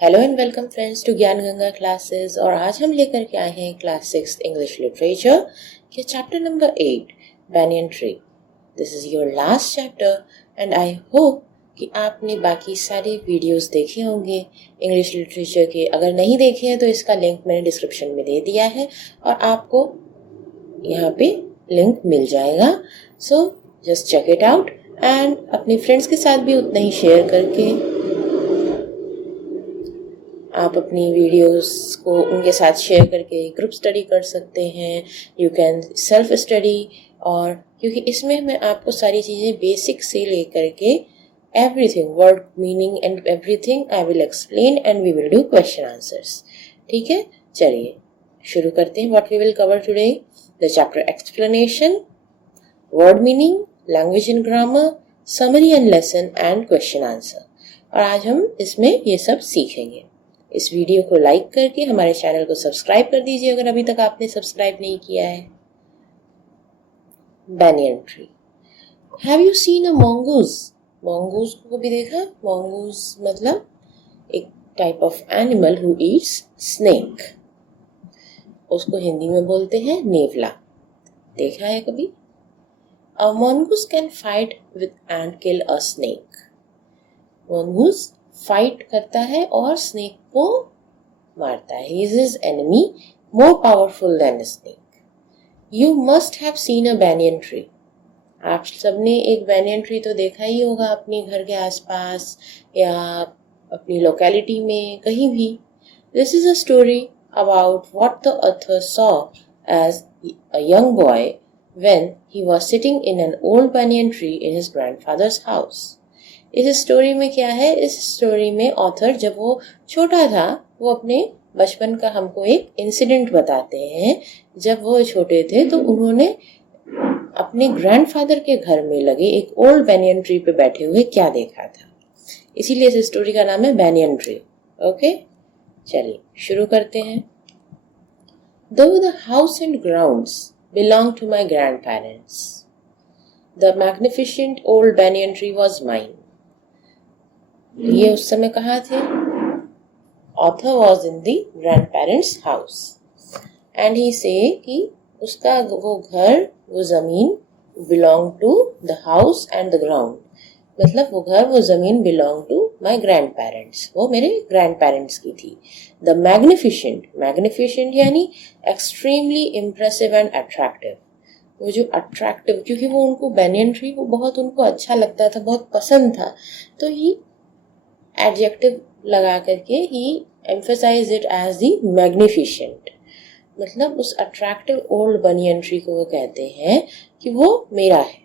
Hello and welcome friends to Gyan Ganga classes. और आज हम लेकर के आए हैं क्लास 6 इंग्लिश लिटरेचर के chapter number 8 banyan tree. This is your last chapter and I hope कि आपने बाकी सारे वीडियोस देखे होंगे इंग्लिश लिटरेचर के। अगर नहीं देखे हैं तो इसका लिंक मैंने डिस्क्रिप्शन में दे दिया है और आपको यहाँ पे लिंक मिल जाएगा। So just check it out and अपने फ्रेंड्स के साथ भी उतना ही शेयर करके आप अपनी वीडियोस को उनके साथ शेयर करके ग्रुप स्टडी कर सकते हैं। यू कैन सेल्फ स्टडी, और क्योंकि इसमें मैं आपको सारी चीज़ें बेसिक से लेकर के everything, word meaning and everything I will explain and we will do question answers. ठीक है, चलिए शुरू करते हैं। What we will cover today: the chapter explanation, word meaning, language and grammar, summary and lesson and question answer. और आज हम इसमें ये सब सीखेंगे। इस वीडियो को लाइक करके हमारे चैनल को सब्सक्राइब कर दीजिए अगर अभी तक आपने सब्सक्राइब नहीं किया है। Banyan tree. Have you seen a mongoose? mongoose को भी देखा? mongoose मतलब एक type of animal who Yeats snake. उसको हिंदी में बोलते हैं नेवला। देखा है कभी? अ mongoose can fight with and kill a snake. mongoose fight करता है और स्नेक को मारता है। He is his enemy, more powerful than a snake. You must have seen a banyan tree. आप सबने एक banyan tree तो देखा ही होगा अपने घर के आसपास या अपनी लोकेलिटी में, कहीं भी। This is a story about what the author saw as a young boy when he was sitting in an old banyan tree in his grandfather's house. इस स्टोरी में क्या है? इस स्टोरी में ऑथर जब वो छोटा था, वो अपने बचपन का हमको एक इंसिडेंट बताते हैं। जब वो छोटे थे तो उन्होंने अपने ग्रैंडफादर के घर में लगे एक ओल्ड बैनियन ट्री पे बैठे हुए क्या देखा था। इसीलिए इस स्टोरी का नाम है बैनियन ट्री। ओके, चलिए शुरू करते हैं। Though the house and grounds belonged to my grandparents, the magnificent old banyan tree was mine. ये उस समय कहाँ थे? Author was in the grand parents house and he से कि उसका वो घर, वो जमीन belong to the house and the ground. मतलब वो घर, वो जमीन belong to my grand parents, वो मेरे ग्रैंड पेरेंट्स की थी। द मैग्निफिशेंट, मैग्निफिशेंट यानी एक्सट्रीमली इम्प्रेसिव एंड अट्रैक्टिव। वो जो अट्रैक्टिव, क्योंकि वो उनको बैनियन ट्री वो बहुत उनको अच्छा लगता था, बहुत पसंद था, तो ही एडजेक्टिव लगा करके ही emphasise it as the magnificent. मतलब उस अट्रैक्टिव ओल्ड बनियन ट्री को वो कहते हैं कि वो मेरा है।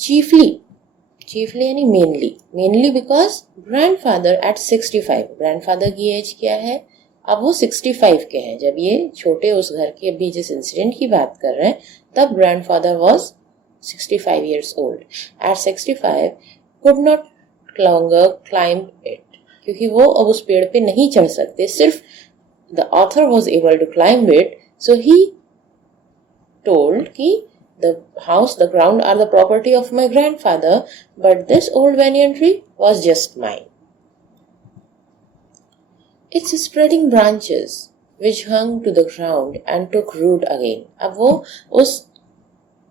चीफली, चीफली यानी mainly, mainly because grandfather at 65, grandfather की एज क्या है? अब वो 65 के हैं। जब ये छोटे उस घर के अभी जिस इंसिडेंट की बात कर रहे हैं तब grandfather was 65 years old. At 65 could not longer climb it, क्योंकि वो अब उस पेड़ पे नहीं चढ़ सकते। सिर्फ the author was able to climb it, so he told कि the house, the ground are the property of my grandfather, but this old banyan tree was just mine. Its spreading branches which hung to the ground and took root again. अब वो उस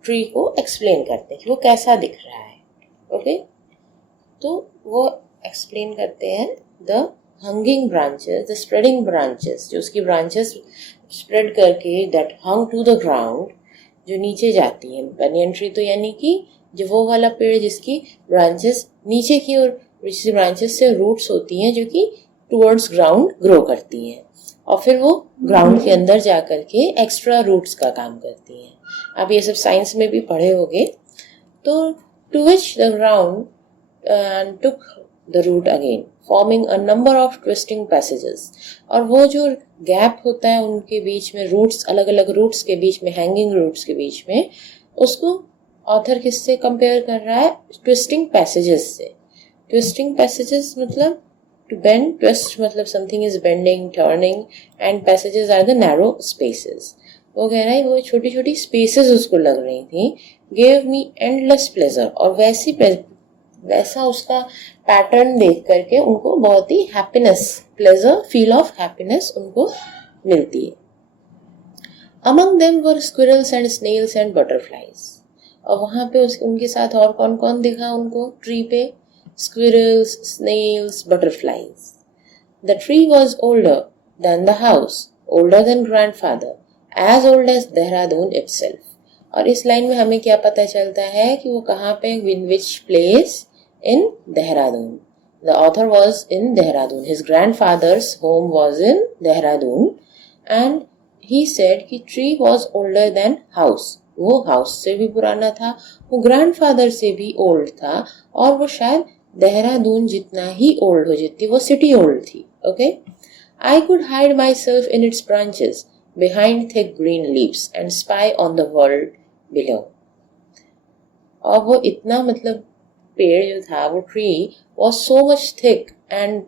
tree को explain करते हैं कि वो कैसा दिख रहा है। ओके, तो वो एक्सप्लेन करते हैं the hanging branches, the spreading branches, जो उसकी ब्रांचेस स्प्रेड करके that hung to the ground, जो नीचे जाती हैं। बनियन ट्री तो यानी कि जो वो वाला पेड़ जिसकी ब्रांचेस नीचे की ओर, जिस ब्रांचेस से रूट्स होती हैं जो कि टुवर्ड्स ग्राउंड ग्रो करती हैं और फिर वो ग्राउंड के अंदर जा करके एक्स्ट्रा रूट्स का काम करती हैं। आप ये सब साइंस में भी पढ़े होंगे। तो to which the ground and took the root again, forming a number of twisting passages. और वो जो गैप होता है उनके बीच में, रूट्स, अलग अलग रूट्स के बीच में, हैंगिंग रूट्स के बीच में, उसको ऑथर किससे कंपेयर कर रहा है? ट्विस्टिंग पैसेजेस से। ट्विस्टिंग पैसेजेस मतलब टू बेंड, ट्विस्ट मतलब something is bending, turning, and passages are the narrow spaces. वो कह रहा है वो छोटी छोटी स्पेसेस उसको लग रही थी। गेव मी एंडलेस प्लेजर, और वैसी वैसा उसका पैटर्न देख करके उनको बहुत ही happiness, pleasure, feel of happiness उनको मिलती है. Among them were squirrels and snails and butterflies. और वहां पे उनके साथ और कौन कौन दिखा उनको ट्री पे? Squirrels, snails, butterflies. The tree was older than the house, older than grandfather, as old as Dehradun itself. और इस लाइन में हमें क्या पता चलता है कि वो कहाँ पे, in which place? In Dehradun. The author was in Dehradun. His grandfather's home was in Dehradun, and he said कि tree was older than house. वो house से भी पुराना था, वो grandfather से भी old था, और वो शायद देहरादून जितना ही old हो, जितनी वो city old थी. Okay? I could hide myself in its branches behind thick green leaves and spy on the world below. और वो इतना मतलब पेड़ जो था, वो tree was so much thick and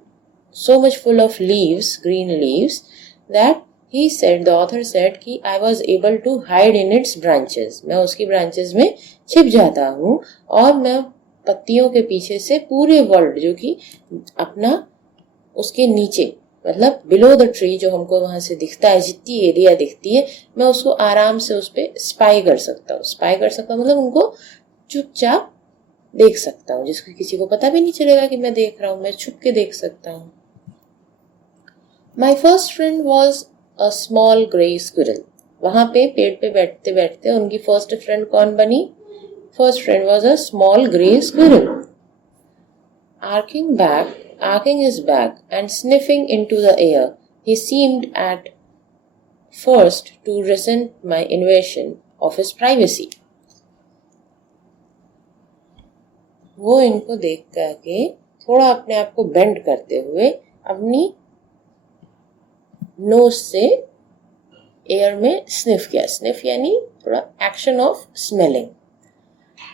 so much full of leaves, green leaves, that he said, the author said कि I was able to hide in its branches. मैं उसकी branches में छिप जाता हूँ और मैं पत्तियों के पीछे से पूरे वर्ल्ड जो कि अपना उसके नीचे मतलब बिलो द ट्री जो हमको वहां से दिखता है, जितनी एरिया दिखती है, मैं उसको आराम से उस पर स्पाई कर सकता हूँ. स्पाई कर सकता हूँ मतलब उनको चुपचाप देख सकता हूँ, जिसको किसी को पता भी नहीं चलेगा कि मैं देख रहा हूँ, मैं छुप के देख सकता हूँ. My first friend was a small grey squirrel. वहां पे पेड़ पे बैठते बैठते उनकी फर्स्ट फ्रेंड कौन बनी? First friend was a small grey squirrel. Arcing his back and sniffing into the air, he seemed at first to resent my invasion of his privacy. वो इनको देख करके थोड़ा अपने आप को बेंड करते हुए अपनी नोज से एयर में स्निफ किया. स्निफ यानी थोड़ा एक्शन ऑफ स्मेलिंग.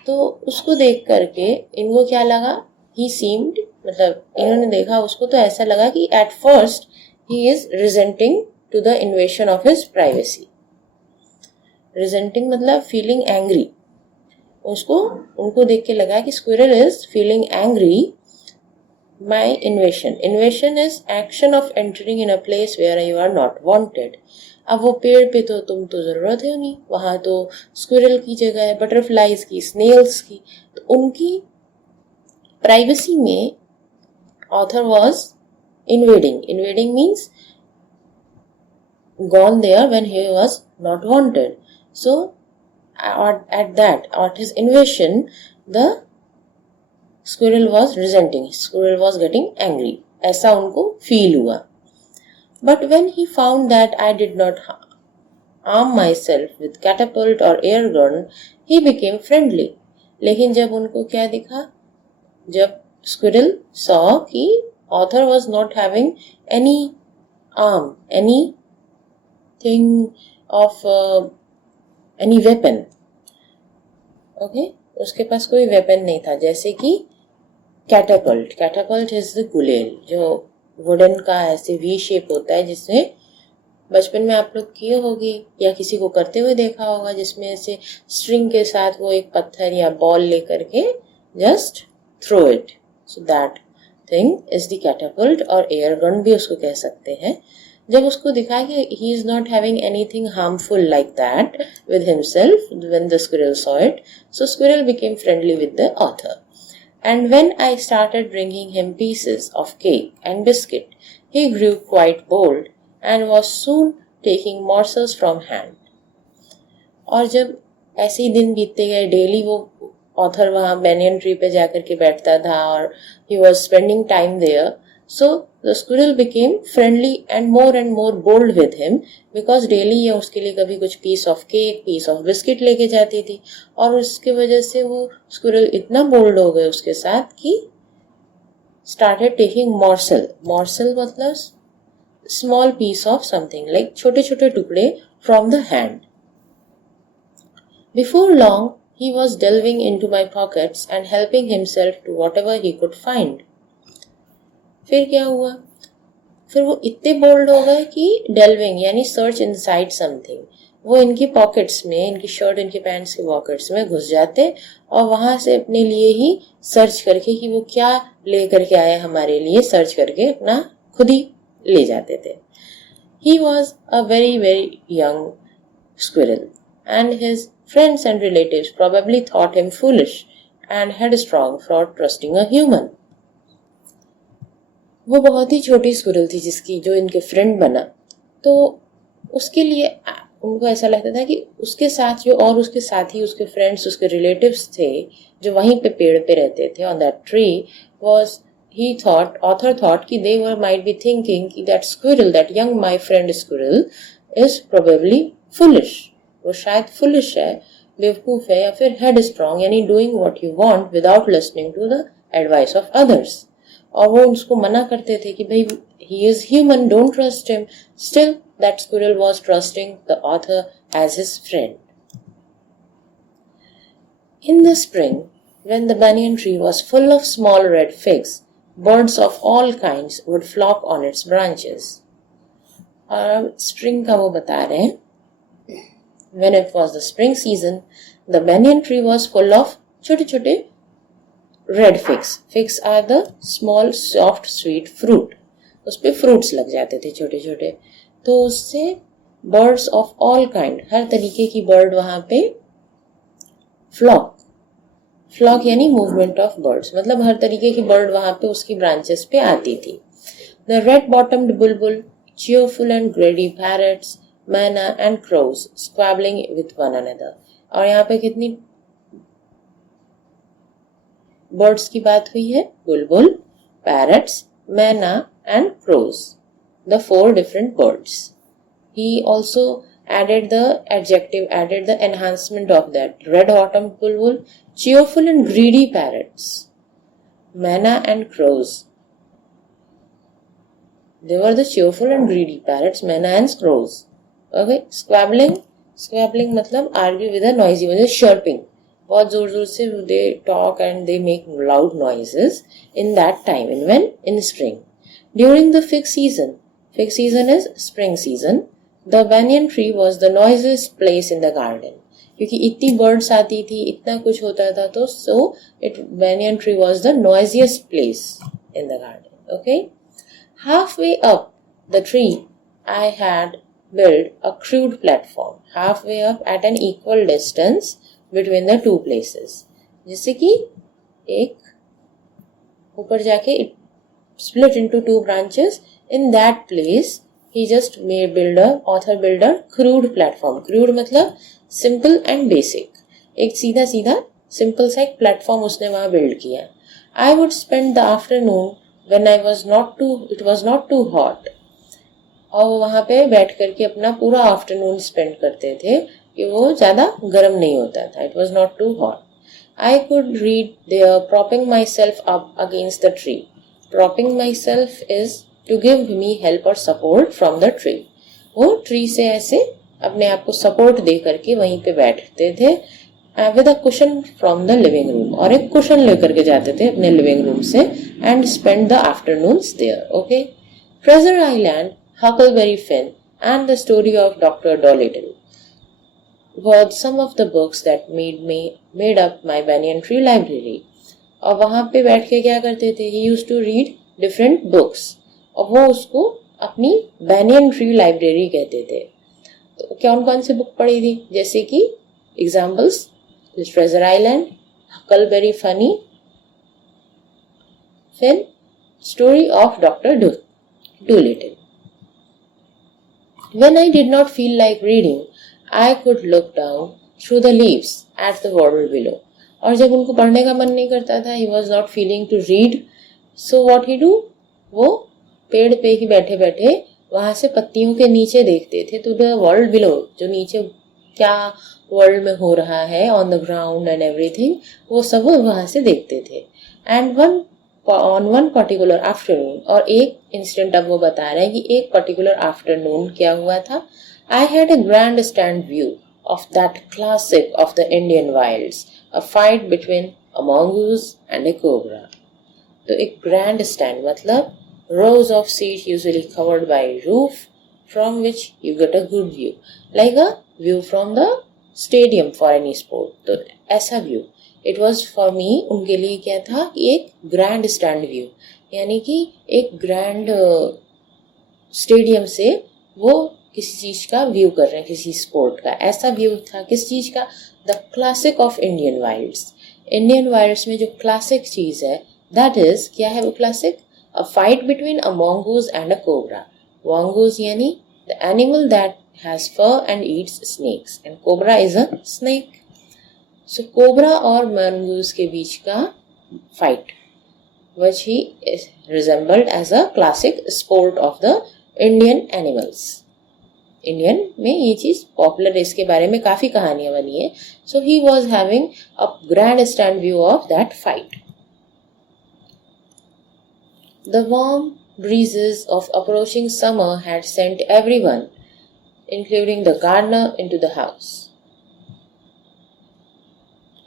तो उसको देख करके इनको क्या लगा? ही सीम्ड, मतलब इन्होंने देखा उसको तो ऐसा लगा कि at first he is resenting to the invasion of his privacy. Resenting मतलब फीलिंग एंग्री. उनको देख के लगा कि squirrel is feeling angry my invasion. Invasion is action of entering in a place where you are not wanted. अब वो पेड़ पे तो तुम तो जरूरत है नहीं, वहां तो स्क्विरल की जगह है, बटरफ्लाइज की, स्नेल्स की, तो उनकी प्राइवेसी में author was invading. Invading means gone there when he was not wanted. So at his invasion, the Squirrel was resenting. Squirrel was getting angry. ऐसा उनको feel हुआ. But when he found that I did not arm myself with catapult or air gun, he became friendly. लेकिन जब उनको क्या दिखा? जब Squirrel saw कि author was not having any arm, anything of any weapon. Okay? उसके पास कोई weapon नहीं था, जैसे कि कैटापल्ट. कैटापल्ट इज द गुलेल, जो वुडन का ऐसे वी शेप होता है, जिसमें बचपन में आप लोग किए होगी या किसी को करते हुए देखा होगा, जिसमें ऐसे स्ट्रिंग के साथ वो एक पत्थर या बॉल लेकर के just throw it. So that thing is the catapult, और एयर गन भी उसको कह सकते हैं. जब उसको दिखा कि he is not having anything harmful like that with himself when the squirrel saw it, so squirrel became friendly with the author. And when I started bringing him pieces of cake and biscuit, he grew quite bold and was soon taking morsels from hand. और जब ऐसे ही दिन बीतते गए, daily वो author वहाँ banyan tree पे जाकर के बैठता था और he was spending time there. So the squirrel became friendly and more bold with him, because daily ये उसके लिए कभी कुछ piece of cake, piece of biscuit लेके जाती थी, और उसके वजह से वो squirrel इतना bold हो गए उसके साथ कि started taking morsel. Morsel मतलब small piece of something, like छोटे छोटे टुकड़े from the hand. Before long he was delving into my pockets and helping himself to whatever he could find. फिर क्या हुआ? फिर वो इतने बोल्ड हो गए कि डेल्विंग यानी सर्च इनसाइड समथिंग, वो इनकी पॉकेट्स में, इनकी शर्ट, इनके पैंट्स के पॉकेट्स में घुस जाते और वहां से अपने लिए ही सर्च करके कि वो क्या ले करके आए हमारे लिए, सर्च करके अपना खुद ही ले जाते थे. He was a very, very young squirrel, and his friends and relatives probably thought him foolish and headstrong for trusting a human. वो बहुत ही छोटी स्क्विरल थी जिसकी जो इनके फ्रेंड बना, तो उसके लिए उनको ऐसा लगता था कि उसके साथ जो और उसके साथी, उसके फ्रेंड्स, उसके रिलेटिव्स थे जो वहीं पे पेड़ पे रहते थे on that tree, was he thought, author thought कि they were might be thinking कि that squirrel, that young my friend squirrel is probably foolish. वो शायद foolish है, बेवकूफ है, या फिर headstrong यानी doing what you want without listening to the advice of others. और वो उसको मना करते थे कि भाई he is human, don't trust him. Still that squirrel was trusting the author as his friend. In the spring, when the banyan tree was full of small red figs, birds of all kinds would flock on its branches. और spring का वो बता रहे हैं, when it was the spring season, the banyan tree was full of छोटे छोटे red figs. Figs are the small soft sweet fruit. उस पे fruits लग जाते थे छोटे छोटे, तो उससे birds of all kind, हर तरीके की bird वहां पे flock यानी movement of birds, मतलब हर तरीके की bird वहां पे उसकी branches पे आती थी. The red-bottomed bulbul, cheerful and greedy parrots, manna and crows squabbling with one another. और यहाँ पे कितनी birds की बात हुई है? बुलबुल, parrots, manna and crows. The 4 different birds. He also added the enhancement of that. Red-bottomed bulbul, cheerful and greedy parrots, manna and crows. They were the cheerful and greedy parrots, manna and crows. Okay, squabbling मतलब argue with a noisy, मतलब chirping. बहुत जोर जोर से they talk and they make loud noises in that time, in spring. During the fig season is spring season, the banyan tree was the noisiest place in the garden. क्योंकि इतनी birds आती थी, इतना कुछ होता था, तो so banyan tree was the noisiest place in the garden. Okay, halfway up the tree I had built a crude platform, halfway up at an equal distance between the two places. जैसे कि एक ऊपर जाके it split into 2 branches. In that place he just author build a crude platform. Crude मतलब simple and basic. एक सीधा सीधा simple सा एक platform उसने वहाँ build किया. I would spend the afternoon when it was not too hot. और वहाँ पे बैठ करके अपना पूरा आफ्टरनून स्पेंड करते थे कि वो ज़्यादा गर्म नहीं होता था. It was not too hot. I could read there, propping myself up against the tree. Propping myself is to give me help or support from the tree. वो ट्री से ऐसे अपने आप को सपोर्ट दे करके वहीं पे बैठते थे with a cushion from the living room. और एक कुशन लेकर के जाते थे अपने लिविंग रूम से and spend the afternoons there. Okay. Treasure Island, Huckleberry Finn, and the story of Dr. Dolittle were some of the books that made up my banyan tree library. और वहाँ पे बैठ के क्या करते थे? He used to read different books. और वो उसको अपनी banyan tree library कहते थे. तो कौन सी बुक पढ़ी थी? जैसे कि examples, Treasure Island, Huckleberry Finn, story of Dr. Dolittle. When I did not feel like reading, I could look down through the leaves at the world below. और जब उनको पढ़ने का मन नहीं करता था, he was not feeling to read, so what he do? वो पेड़ पे ही बैठे बैठे वहां से पत्तियों के नीचे देखते थे, तो the world below, जो नीचे क्या वर्ल्ड में हो रहा है, on the ground and everything, वो सब वहां से देखते थे. And on one particular afternoon, और एक इंसिडेंट अब वो बता रहे हैं कि एक पर्टिकुलर आफ्टरनून क्या हुआ था. I had a grandstand view of that classic of the Indian wilds, a fight between a mongoose and a cobra. तो एक grandstand मतलब rows of seats usually covered by a roof from which you get a good view, like a view from the stadium for any sport. तो ऐसा view. It was for me, उनके लिए क्या था कि एक grand stand view, यानी कि एक grand स्टेडियम से वो किसी चीज का व्यू कर रहे हैं, किसी स्पोर्ट का. ऐसा व्यू था किस चीज का? The classic of Indian Wilde's. Indian Wilde's में जो क्लासिक चीज है, दैट इज, क्या है वो classic? A fight between a mongoose and a cobra. mongoose यानी the animal that has fur and eats snakes, and cobra is a snake. So cobra और mongoose के बीच का fight which he is resembled as a classic sport of the Indian animals. Indian में ये चीज popular है, इसके बारे में काफी कहानियां बनी है. So he was having a grand stand view of that fight. The warm breezes of approaching summer had sent everyone, including the gardener, into the house.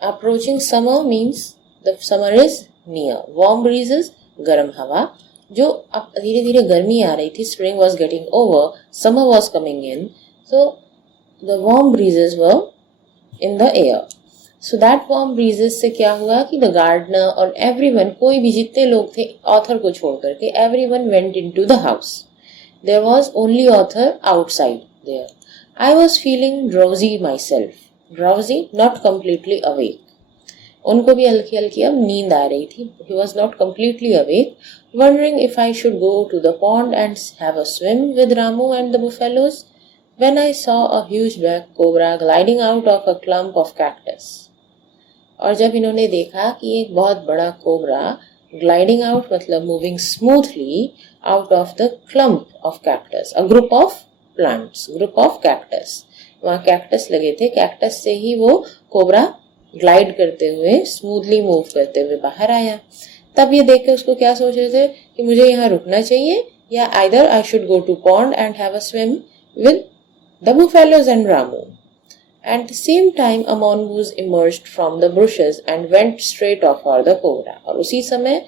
Approaching summer means the summer is near. Warm breezes, गर्म हवा, जो अब धीरे धीरे गर्मी आ रही थी. Spring was getting over, summer was coming in, so the warm breezes were in the air. So that warm breezes से क्या हुआ कि the gardener और everyone, कोई भी जितने लोग थे author को छोड़ करके, everyone went into the house. There was only author outside there. I was feeling drowsy myself. Drowsy, not completely awake. उनको भी हल्की हल्की अब नींद आ रही थी. He was not completely awake, wondering if I should go to the pond and have a swim with Ramu and the buffaloes, when I saw a huge black cobra gliding out of a clump of cactus. और जब इन्होंने देखा कि एक बहुत बड़ा cobra gliding out मतलब moving smoothly out of the clump of cactus, a group of plants, group of cactus. वहाँ cactus लगे थे, cactus से ही वो कोबरा ग्लाइड करते हुए, स्मूथली मूव करते हुए बाहर आया. तब ये देख के उसको क्या सोच रहे थे कि मुझे यहाँ रुकना चाहिए, या either I should go to pond and have a swim with the buffaloes and Ramu. At the same time, a mongoose emerged from the bushes and went straight for the cobra. और उसी समय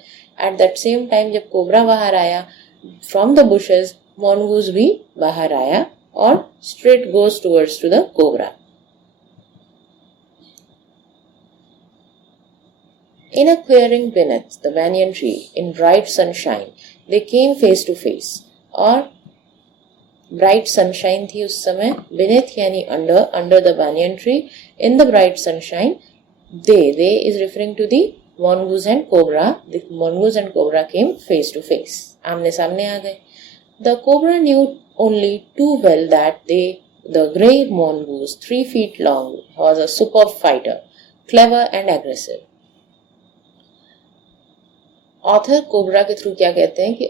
at that same time जब cobra बाहर आया from the bushes, mongoose भी बाहर आया और straight goes towards to the cobra. In a clearing beneath the banyan tree, in bright sunshine, they came face to face. और bright sunshine थी उस समय. beneath यानी under the banyan tree, in the bright sunshine, they is referring to the mongoose and cobra. The mongoose and cobra came face to face. आमने सामने आ गए. The cobra knew only too well that the grey mongoose, 3 feet long, was a superb fighter, clever and aggressive. Author cobra के through क्या कहते हैं कि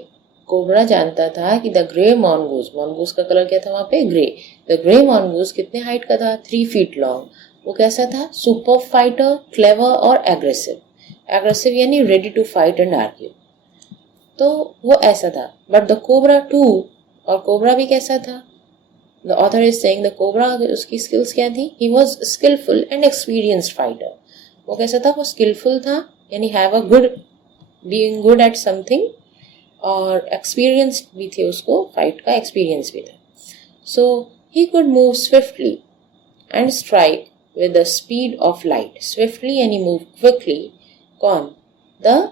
cobra जानता था कि द ग्रे मॉन्गूज, मॉन्गूज का कलर क्या था वहां पे? ग्रे. द ग्रे मॉन्गूज कितने हाइट का था? 3 feet लॉन्ग. वो कैसा था? सुपर फाइटर, क्लेवर और एग्रेसिव. एग्रेसिव यानी ready to fight and argue. तो वो ऐसा था. बट द कोबरा टू, और कोबरा भी कैसा था? The author is saying the cobra, उसकी स्किल्स क्या थी? He was skilful and experienced fighter. वो कैसा था? वो स्किलफुल था, यानी have a good, being good at something, और एक्सपीरियंस भी थे, उसको फाइट का एक्सपीरियंस भी था. So he could move swiftly and strike with the speed of light. Swiftly यानी मूव क्विकली. कौन? The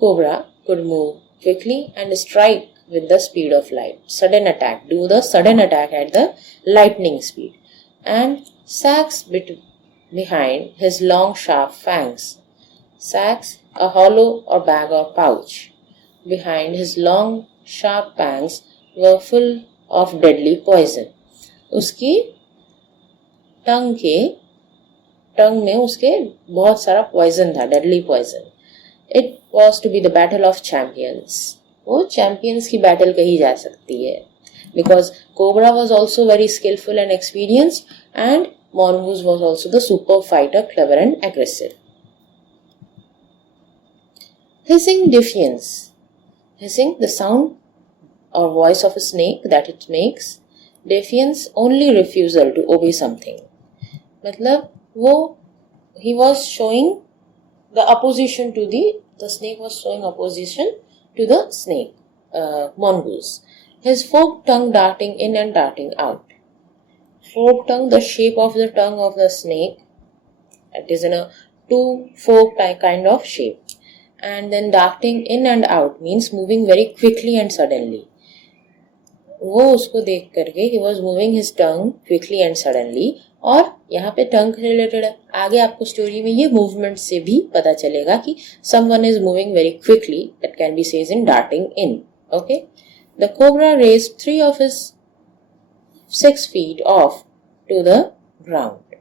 cobra could move quickly and strike with the speed of light. Sudden attack, do the sudden attack at the lightning speed. And sacs bit behind his long sharp fangs. Sacs, a hollow or bag or pouch, behind his long sharp fangs were full of deadly poison. उसकी टंग में उसके बहुत सारा poison था, deadly poison. It was to be the battle of champions. वो champions की battle कही जा सकती है, because cobra was also very skilful and experienced, and mongoose was also the super fighter, clever and aggressive. Hissing defiance. Hissing, the sound or voice of a snake that it makes. Defiance, only refusal to obey something. मतलब वो, he was showing the opposition to the snake was showing opposition to the snake, mongoose. His forked tongue darting in and darting out. Forked tongue, the shape of the tongue of the snake. It is in a two-forked kind of shape. And then darting in and out means moving very quickly and suddenly. वो उसको देख करके he was moving his tongue quickly and suddenly. और यहाँ पे टंग related है. आगे आपको स्टोरी में ये मूवमेंट से भी पता चलेगा कि someone is moving very quickly. That can be said in darting in. Okay. The cobra raised 3 of his 6 feet off to the ground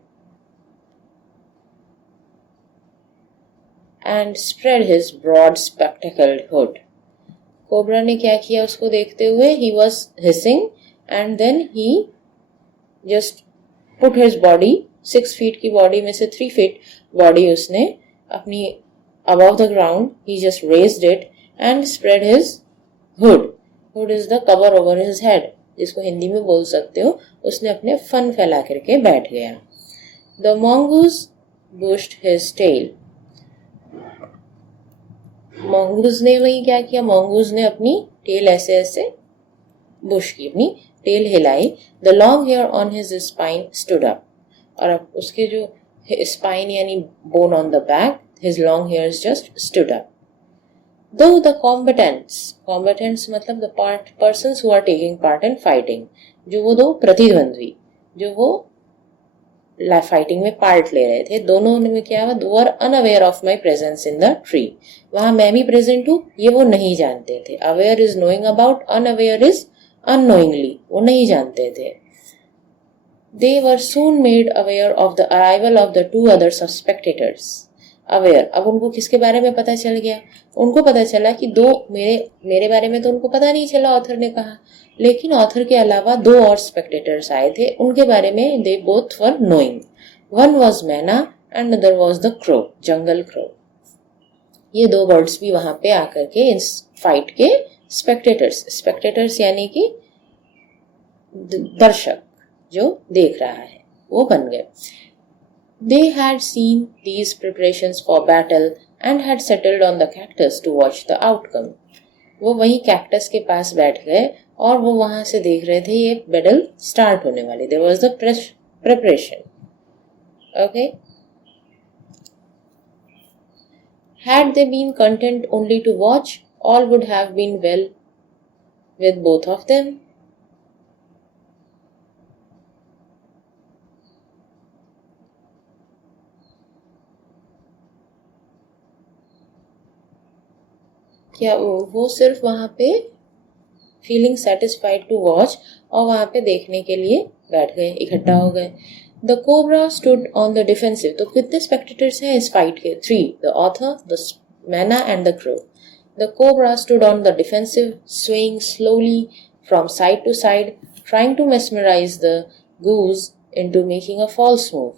and spread his broad spectacled hood. Cobra ने क्या किया उसको देखते हुए? He was hissing and then he just put his body, 6 feet की body में से 3 feet body उसने अपनी above the ground, he just raised it and spread his hood. Hood is the cover over his head, जिसको हिंदी में बोल सकते हो. उसने अपने फन फैला करके बैठ गया. The mongoose bushed his tail. mongoose ने वही क्या किया? mongoose ने अपनी टेल ऐसे ऐसे बुश की, अपनी टेल हिलाई. The long hair on his spine stood up. और अब उसके जो spine यानी bone on the back, his long hairs just stood up. Though the combatants मतलब the persons who are taking part in fighting, जो वो दो प्रतिद्वंद्वी जो वो फाइटिंग में पार्ट ले रहे थे, दोनों में क्या हुआ? Two are unaware of my presence in the tree. वहां मैं भी प्रेजेंट हूं ये वो नहीं जानते थे. Aware is knowing about, unaware is unknowingly, वो नहीं जानते थे. They were soon made aware of the arrival of the 2 other spectators. Aware, अब उनको किसके बारे में पता चल गया? उनको पता चला कि दो मेरे बारे में तो उनको पता नहीं चला, ऑथर ने कहा, लेकिन ऑथर के अलावा 2 और स्पेक्टेटर्स आए थे, उनके बारे में they both were knowing. One was myna and other was the crow, jungle crow. ये 2 बर्ड्स भी वहां पे आकर के इस फाइट के स्पेक्टेटर्स यानी कि दर्शक जो देख रहा है वो बन गए. They had seen these preparations for battle and had settled on the cactus to watch the outcome. वो वही कैक्टस के पास बैठ गए और वो वहां से देख रहे थे ये बैटल स्टार्ट होने वाली. There was the preparation. Okay. Had they been content only to watch, all would have been well with both of them. क्या वो सिर्फ वहां पे फीलिंग सेटिस्फाइड टू वॉच और वहां पे देखने के लिए बैठ गए, इकट्ठा हो गए. The cobra stood on the defensive. तो कितने स्पेक्टेटर्स हैं इस फाइट के? 3. The author, the myna and the crow. The cobra stood on the defensive, swing slowly from side to side, trying to mesmerise the goose into making a false move.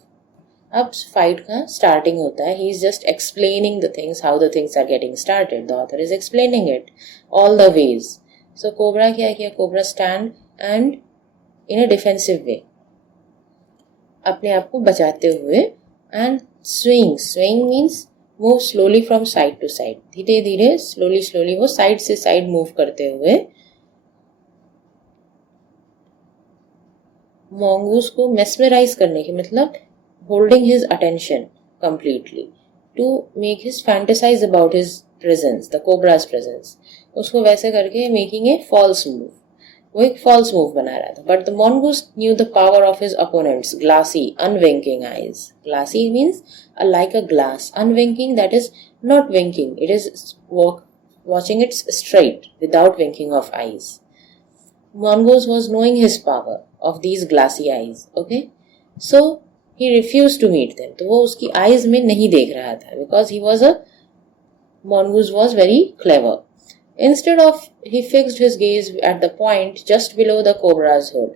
अब fight का starting होता है. He is just explaining the things, how the things are getting started. The author is explaining it all the ways. So cobra क्या किया? Cobra stand and in a defensive way, अपने आप को बचाते हुए. And swing means move slowly from side to side. धीरे धीरे slowly वो साइड से साइड मूव करते हुए मॉन्गूस को मेस्मराइज करने की, मतलब holding his attention completely to make his fantasize about his presence, the cobra's presence. उसको वैसे करके making a false move. वो एक false move बना रहा था. But the mongoose knew the power of his opponent's glassy, unwinking eyes. Glassy means like a glass. Unwinking, that is not winking. It is watching it straight without winking of eyes. Mongoose was knowing his power of these glassy eyes. Okay, so he refused to meet them. तो वो उसकी eyes में नहीं देख रहा था, because he was a mongoose was very clever. Instead of, he fixed his gaze at the point just below the cobra's hood.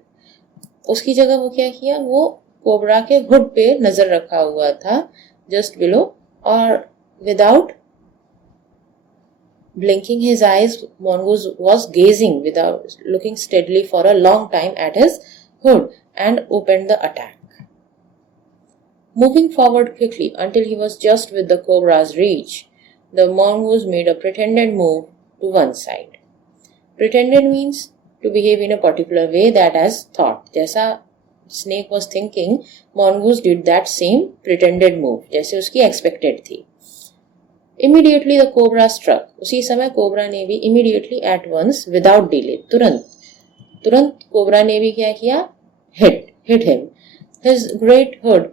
उसकी जगह वो क्या किया? वो कोबरा के हुड पे नजर रखा हुआ था, just below, और without blinking his eyes, mongoose was gazing without looking steadily for a long time at his hood and opened the attack. Moving forward quickly until he was just with the cobra's reach, the mongoose made a pretended move to one side. Pretended means to behave in a particular way that as thought. जैसा snake was thinking, mongoose did that same pretended move, जैसे उसकी expected थी. Immediately the cobra struck. उसी समय cobra ने भी immediately at once without delay, तुरंत cobra ने भी क्या किया? Hit him. His great hood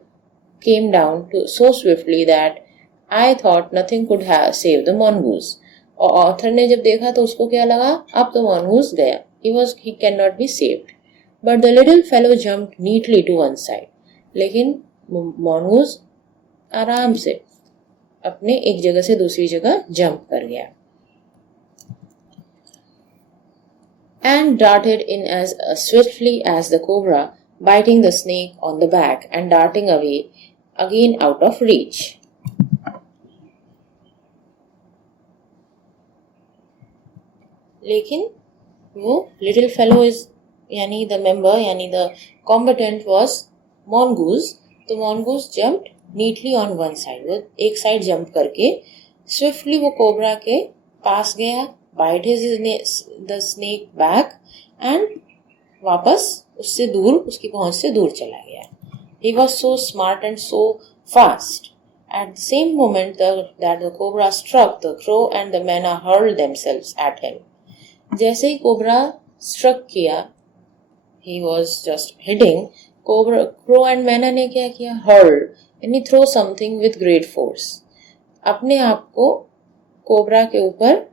came down so swiftly that I thought nothing could have saved the mongoose. और ऑथर ने जब देखा तो उसको क्या लगा? अब तो mongoose गया. He cannot be saved. But the little fellow jumped neatly to one side. लेकिन mongoose आराम से अपने एक जगह से दूसरी जगह जंप कर गया. And darted in as swiftly as the cobra, biting the snake on the back and darting away again out of reach. लेकिन वो little fellow is यानी the member यानी the combatant was mongoose. तो mongoose jumped neatly on one side. वो एक side jump करके swiftly वो cobra के पास गया, bite the snake back and वापस उससे दूर, उसकी पहुंच से दूर चला गया. He was so smart and so fast. At the same moment that the cobra struck, the crow and the manna hurled themselves at him. जैसे ही कोबरा struck किया, he was just hitting, crow and manna ने क्या किया? Hurled, यानी throw something with great force. अपने आप को cobra के ऊपर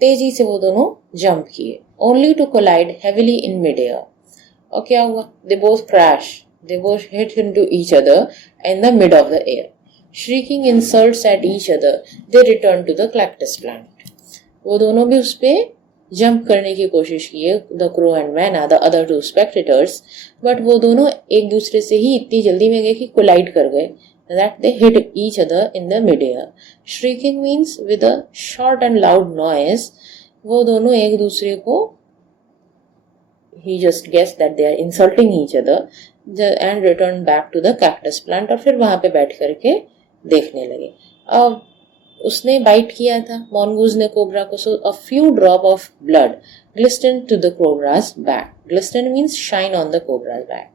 तेजी से वो दोनों जंप किए, only to collide heavily in midair. और क्या हुआ? They both crashed. They both hit into each other in the mid of the air. Shrieking insults at each other, they returned to the cactus plant. वो दोनों भी उस पे jump करने की कोशिश किए, the crow and manna, the other two spectators, but वो दोनों एक दूसरे से ही इतनी जल्दी में गए कि कोलाइड कर गए, that they hit each other in the midair. Shrieking means with a short and loud noise. वो दोनों एक दूसरे को, he just guessed that they are insulting each other and returned back to the cactus plant. और फिर वहां पे बैठ करके देखने लगे. अब उसने बाइट किया था mongoose ने कोबरा को, so a few drop of blood glistened to the cobra's back. Glisten means shine on the cobra's back.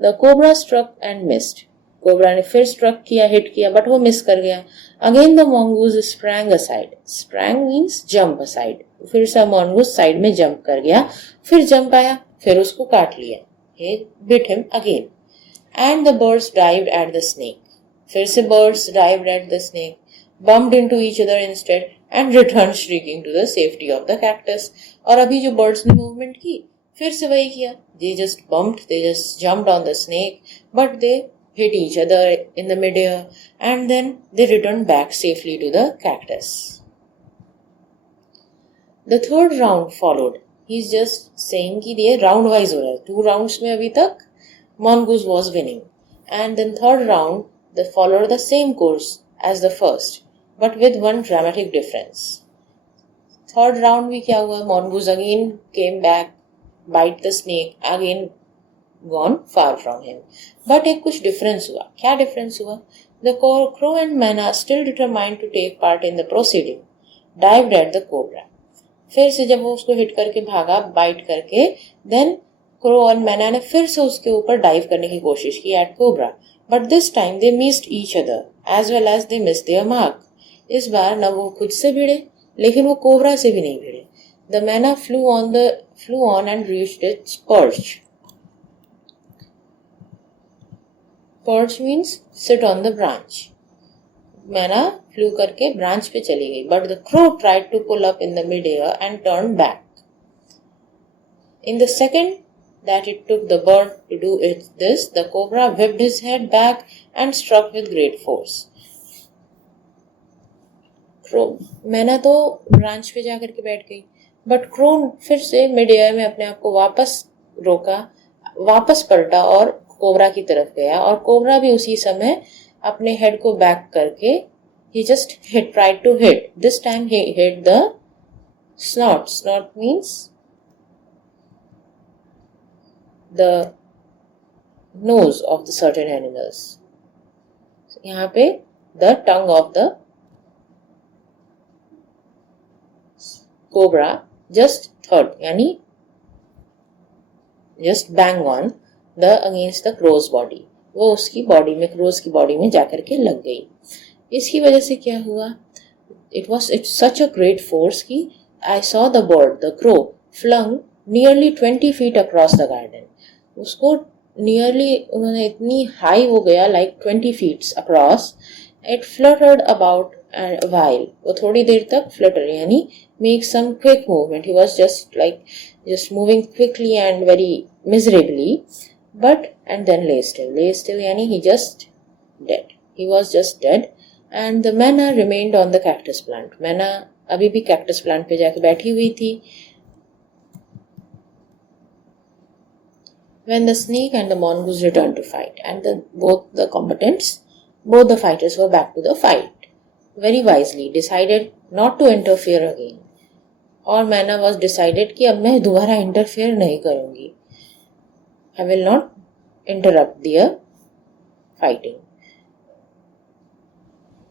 The cobra struck and missed. Cobra ने फिर struck किया, hit किया, but वो miss कर गया. Again the mongoose sprang aside. Sprang means jump aside. फिर से mongoose side में jump कर गया, फिर jump आया, फिर उसको काट लिया. He bit him again. And the birds dived at the snake. फिर से birds dived at the snake, bumped into each other instead and returned shrieking to the safety of the cactus. और अभी जो birds ने movement की, फिर से वही किया. They just bumped, they just jumped on the snake, but they hit each other in the midair and then they returned back safely to the cactus. The third round followed. He's just saying कि ये round wise हो रहा है. 2 rounds में अभी तक mongoose was winning, and then third round they followed the same course as the first, but with one dramatic difference. Third round भी क्या हुआ? Mongoose again came back, bite the snake, again gone far from him. But एक कुछ difference हुआ. क्या difference हुआ? The crow and manna, still determined to take part in the proceeding, dived at the cobra. फिर से जब वो उसको हिट करके भागा, बाइट करके, देन क्रो और मैना ने फिर से उसके ऊपर डाइव करने की कोशिश की at cobra, but this time they missed each other as well as they missed their mark. इस बार न वो खुद से भिड़े, लेकिन वो कोबरा से भी नहीं भिड़े. The myna flew on and reached its perch. Perch means sit on the branch. मैना फ्लू करके ब्रांच पे चली गई, but the crow tried to pull up in the mid air and turn back. In the second that it took the bird to do this, the cobra whipped his head back and struck with great force. Crow, मैना तो branch पे जाकर के बैठ गई, but crow फिर से mid air में अपने आप को वापस रोका, वापस पलटा और कोबरा की तरफ गया, और कोबरा भी उसी समय अपने हेड को बैक करके he just tried to hit. This time he hit the snot. Snot means the nose of the certain animals. यहाँ पे the tongue of the cobra just thud, यानी just bang on the against the crow's body. वो उसकी body में, crows की body में जाकर के लग गई. इसकी वजह से क्या हुआ? It's such a great force कि I saw the bird, the crow, flung nearly 20 feet across the garden. उसको nearly उन्होंने इतनी high हो गया, like 20 feet across. It fluttered about a while. वो थोड़ी देर तक flutter यानी make some quick movement. He was just moving quickly and very miserably, and then lay still. Lay still यानी he just dead. He was just dead. And the manna remained on the cactus plant. Manna अभी भी cactus plant पे जाके बैठी हुई थी. When the snake and the mongoose returned to fight, and both the fighters were back to the fight. Very wisely decided not to interfere again. और मैना was decided कि अब मैं दोबारा interfere नहीं करूँगी. I will not interrupt their fighting.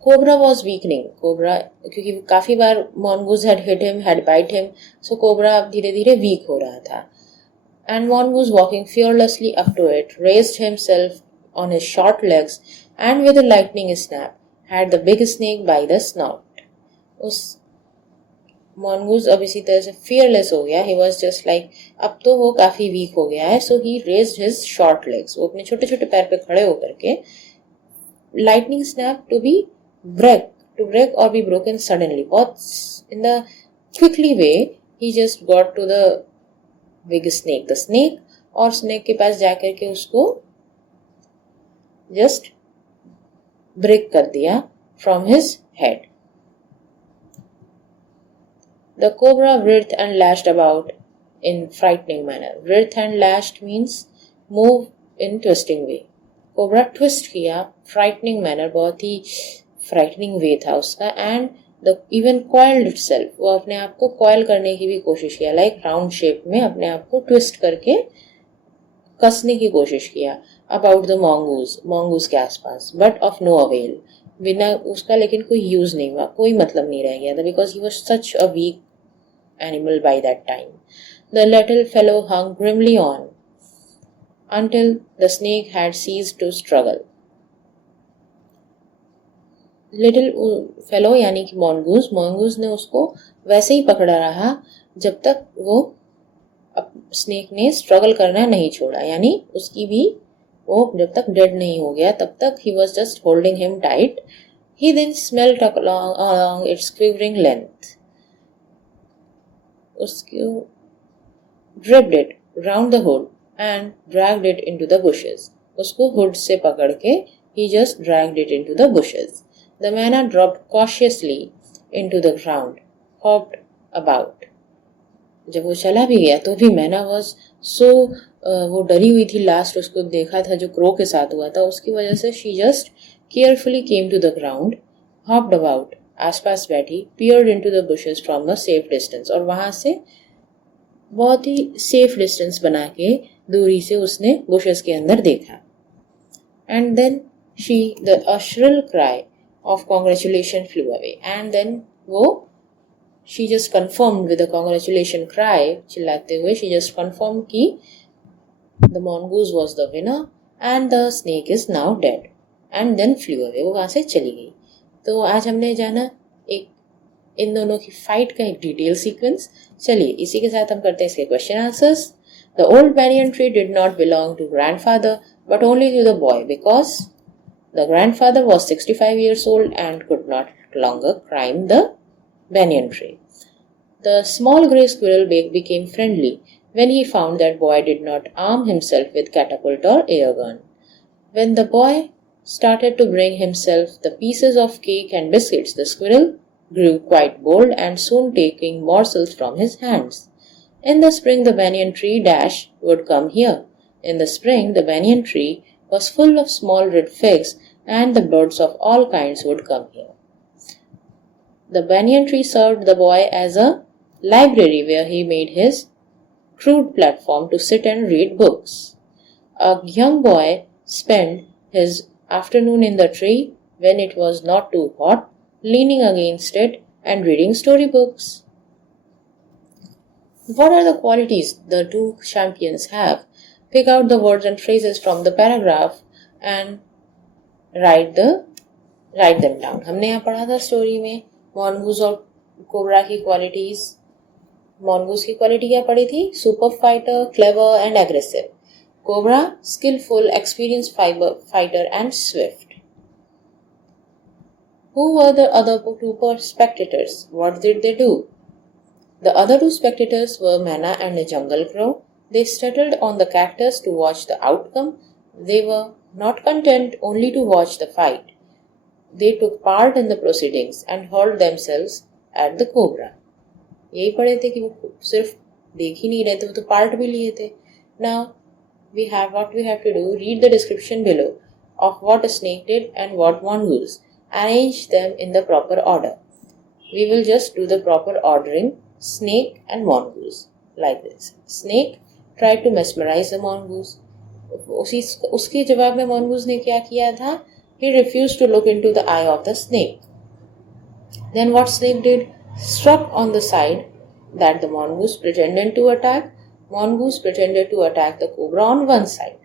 Cobra was weakening. Cobra क्योंकि काफी बार mongoose had hit him, had bite him, so Cobra अब धीरे धीरे weak हो रहा था. And mongoose, walking fearlessly up to it, raised himself on his short legs and with a lightning snap had the big snake by the snout. उस mongoose अब इसी तरह से fearless हो गया. He was just like, अब तो वो काफी weak हो गया है, so he raised his short legs. वो अपने छोटे छोटे पैर पे खड़े होकर के lightning snap to break or be broken suddenly. बहुत in the quickly way he just got to the big snake, the snake, और snake के पास जाकर के उसको just break कर दिया from his head. The cobra writhed and lashed about in frightening manner. Writhed and lashed means move in twisting way. Cobra twist किया frightening manner, बहुत ही frightening way था उसका. And the even coiled itself, वो अपने आप को coil करने की भी कोशिश किया, like round shape में अपने आप को twist करके कसने की कोशिश किया about the mongoose के आसपास, but of no avail. बिना उसका लेकिन कोई use नहीं हुआ, कोई मतलब नहीं रह गया था, because he was such a weak animal by that time. The little fellow hung grimly on until the snake had ceased to struggle. Little fellow यानी कि mongoose ने उसको वैसे ही पकड़ा रहा जब तक वो स्नेक ने स्ट्रगल करना नहीं छोड़ा, यानी उसकी भी वो जब तक डेड नहीं हो गया तब तक he was just holding him tight. He then smelled along its quivering length. उसको gripped it round the hood and dragged it into the bushes. उसको हुड से पकड़ के he just dragged it into the bushes. The manna dropped cautiously into the ground, hopped about. जब वो चला भी गया तो भी मैना was so वो डरी हुई थी, लास्ट उसको देखा था जो क्रो के साथ हुआ था, उसकी वजह से she just carefully came to the ground, hopped about, आसपास बैठी, peered into the bushes from a safe distance, और वहां से बहुत ही safe distance बना के दूरी से उसने bushes के अंदर देखा. And then a shrill cry of congratulation flew away. And then she just confirmed with a congratulation cry, चिल्लाते हुए, she just confirmed कि the mongoose was the winner and the snake is now dead. And then flew away. वो वहां से चली गई. तो आज हमने जाना इन दोनों की फाइट का एक डिटेल सीक्वेंस. चलिए इसी के साथ हम करते हैं इसके question answers. The old banyan tree did not belong to grandfather but only to the boy because the grandfather was 65 years old and could not longer climb the banyan tree. The small grey squirrel became friendly when he found that boy did not arm himself with catapult or air gun. When the boy started to bring himself the pieces of cake and biscuits, the squirrel grew quite bold and soon taking morsels from his hands. In the spring the banyan tree would come here. In the spring the banyan tree was full of small red figs and the birds of all kinds would come here. The banyan tree served the boy as a library where he made his crude platform to sit and read books. A young boy spent his afternoon in the tree when it was not too hot, leaning against it and reading storybooks. What are the qualities the two champions have Pick out the words and phrases from the paragraph and write them down. हमने यहाँ पढ़ा था story में mongoose और cobra की qualities. mongoose की quality क्या पढ़ी थी? Super fighter, clever and aggressive. Cobra skillful, experienced fighter and swift. Who were the other two spectators? What did they do? The other two spectators were Manna and the jungle crow. They settled on the cactus to watch the outcome. They were not content only to watch the fight. They took part in the proceedings and hurled themselves at the cobra. यही पढ़े थे कि वो सिर्फ देख ही नहीं रहे थे, वो तो पार्ट भी लिए थे. Now we have to do. Read the description below of what a snake did and what mongoose. Arrange them in the proper order. We will just do the proper ordering. Snake and mongoose like this. Snake tried to mesmerize the mongoose. उसके जवाब में mongoose ने क्या किया था? He refused to look into the eye of the snake. Then what snake did? Struck on the side that the mongoose pretended to attack. Mongoose pretended to attack the cobra on one side.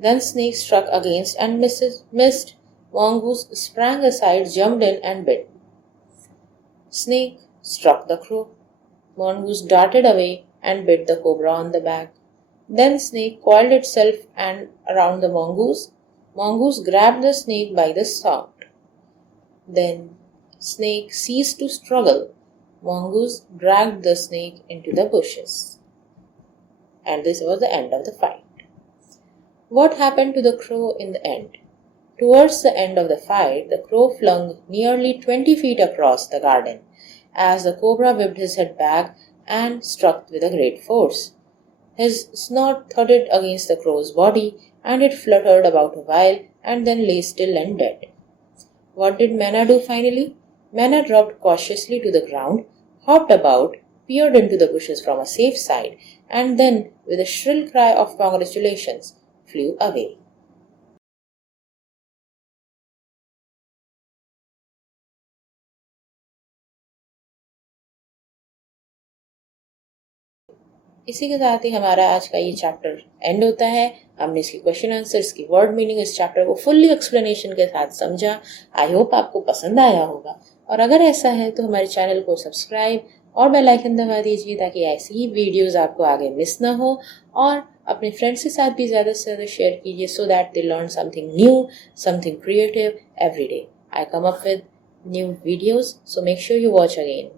Then snake struck against and missed. Mongoose sprang aside, jumped in and bit. Snake struck the crow. Mongoose darted away and bit the cobra on the back. Then snake coiled itself and around the mongoose. Mongoose grabbed the snake by the snout. Then snake ceased to struggle. Mongoose dragged the snake into the bushes. And this was the end of the fight. What happened to the crow in the end? Towards the end of the fight, the crow flung nearly 20 feet across the garden as the cobra whipped his head back and struck with a great force. His snout thudded against the crow's body, and it fluttered about a while and then lay still and dead. What did Manna do finally? Manna dropped cautiously to the ground, hopped about, peered into the bushes from a safe side, and then, with a shrill cry of congratulations, flew away. इसी के साथ ही हमारा आज का ये chapter and होता है. हमने इसकी क्वेश्चन आंसर, इसकी वर्ड मीनिंग, इस चैप्टर को फुल्ली एक्सप्लेनेशन के साथ समझा. आई होप आपको पसंद आया होगा, और अगर ऐसा है तो हमारे चैनल को सब्सक्राइब और बेल आइकन दबा दीजिए ताकि ऐसी ही वीडियोस आपको आगे मिस ना हो. और अपने फ्रेंड्स के साथ भी ज़्यादा से ज़्यादा शेयर कीजिए so that they learn something new, something creative every day. I come up with new videos, so make sure you watch again.